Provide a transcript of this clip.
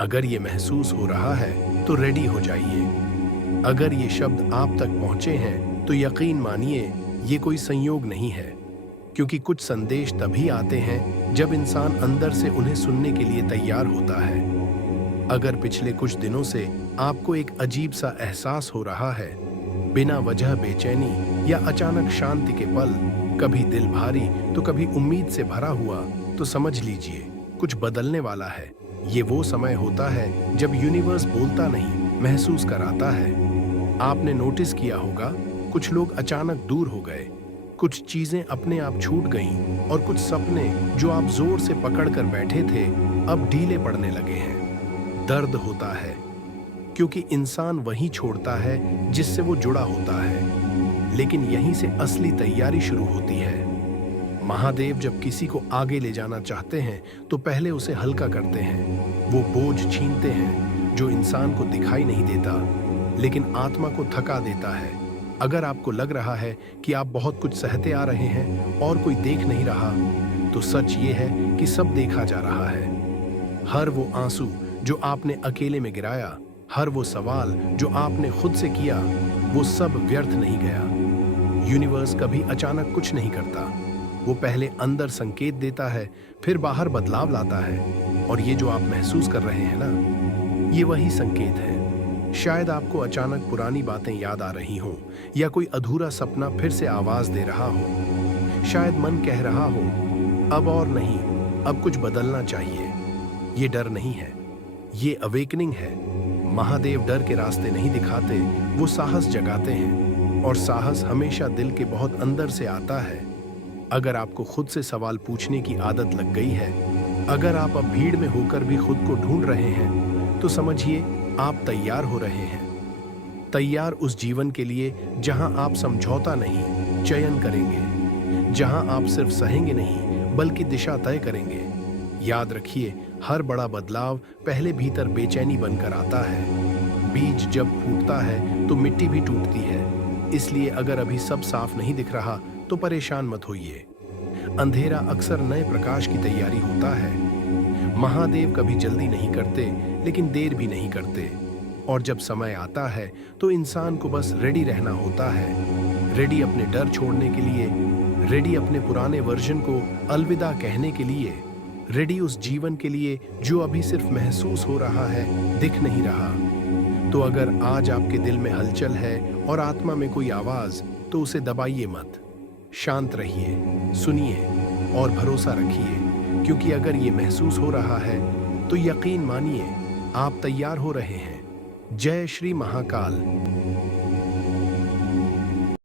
अगर ये महसूस हो रहा है तो रेडी हो जाइए। अगर ये शब्द आप तक पहुंचे हैं तो यकीन मानिए ये कोई संयोग नहीं है, क्योंकि कुछ संदेश तभी आते हैं जब इंसान अंदर से उन्हें सुनने के लिए तैयार होता है। अगर पिछले कुछ दिनों से आपको एक अजीब सा एहसास हो रहा है, बिना वजह बेचैनी या अचानक शांति के पल, कभी दिल भारी तो कभी उम्मीद से भरा हुआ, तो समझ लीजिए कुछ बदलने वाला है। ये वो समय होता है जब यूनिवर्स बोलता नहीं, महसूस कराता है। आपने नोटिस किया होगा, कुछ लोग अचानक दूर हो गए, कुछ चीजें अपने आप छूट गईं और कुछ सपने जो आप जोर से पकड़ कर बैठे थे अब ढीले पड़ने लगे हैं। दर्द होता है क्योंकि इंसान वही छोड़ता है जिससे वो जुड़ा होता है, लेकिन यहीं से असली तैयारी शुरू होती है। महादेव जब किसी को आगे ले जाना चाहते हैं तो पहले उसे हल्का करते हैं। वो बोझ छीनते हैं जो इंसान को दिखाई नहीं देता, लेकिन आत्मा को थका देता है। अगर आपको लग रहा है कि आप बहुत कुछ सहते आ रहे हैं और कोई देख नहीं रहा, तो सच ये है कि सब देखा जा रहा है। हर वो आंसू जो आपने अकेले में गिराया, हर वो सवाल जो आपने खुद से किया, वो सब व्यर्थ नहीं गया। यूनिवर्स कभी अचानक कुछ नहीं करता। वो पहले अंदर संकेत देता है, फिर बाहर बदलाव लाता है। और ये जो आप महसूस कर रहे हैं ना, ये वही संकेत है। शायद आपको अचानक पुरानी बातें याद आ रही हों, या कोई अधूरा सपना फिर से आवाज दे रहा हो। शायद मन कह रहा हो, अब और नहीं, अब कुछ बदलना चाहिए। ये डर नहीं है, ये अवेकनिंग है। महादेव डर के रास्ते नहीं दिखाते, वो साहस जगाते हैं, और साहस हमेशा दिल के बहुत अंदर से आता है। अगर आपको खुद से सवाल पूछने की आदत लग गई है, अगर आप अब भीड़ में होकर भी खुद को ढूंढ रहे हैं, तो समझिए आप तैयार हो रहे हैं। तैयार उस जीवन के लिए जहां आप समझौता नहीं, चयन करेंगे। जहां आप सिर्फ सहेंगे नहीं, बल्कि दिशा तय करेंगे। याद रखिए, हर बड़ा बदलाव पहले भीतर बेचैनी बनकर आता है। बीज जब फूटता है तो मिट्टी भी टूटती है। इसलिए अगर अभी सब साफ नहीं दिख रहा तो परेशान मत होइए। अंधेरा अक्सर नए प्रकाश की तैयारी होता है। महादेव कभी जल्दी नहीं करते, लेकिन देर भी नहीं करते। और जब समय आता है तो इंसान को बस रेडी रहना होता है। रेडी अपने डर छोड़ने के लिए, रेडी अपने पुराने वर्जन को अलविदा कहने के लिए, रेडी उस जीवन के लिए जो अभी सिर्फ महसूस हो रहा है, दिख नहीं रहा। तो अगर आज आपके दिल में हलचल है और आत्मा में कोई आवाज, तो उसे दबाइए मत। शांत रहिए, सुनिए और भरोसा रखिए, क्योंकि अगर ये महसूस हो रहा है तो यकीन मानिए आप तैयार हो रहे हैं। जय श्री महाकाल।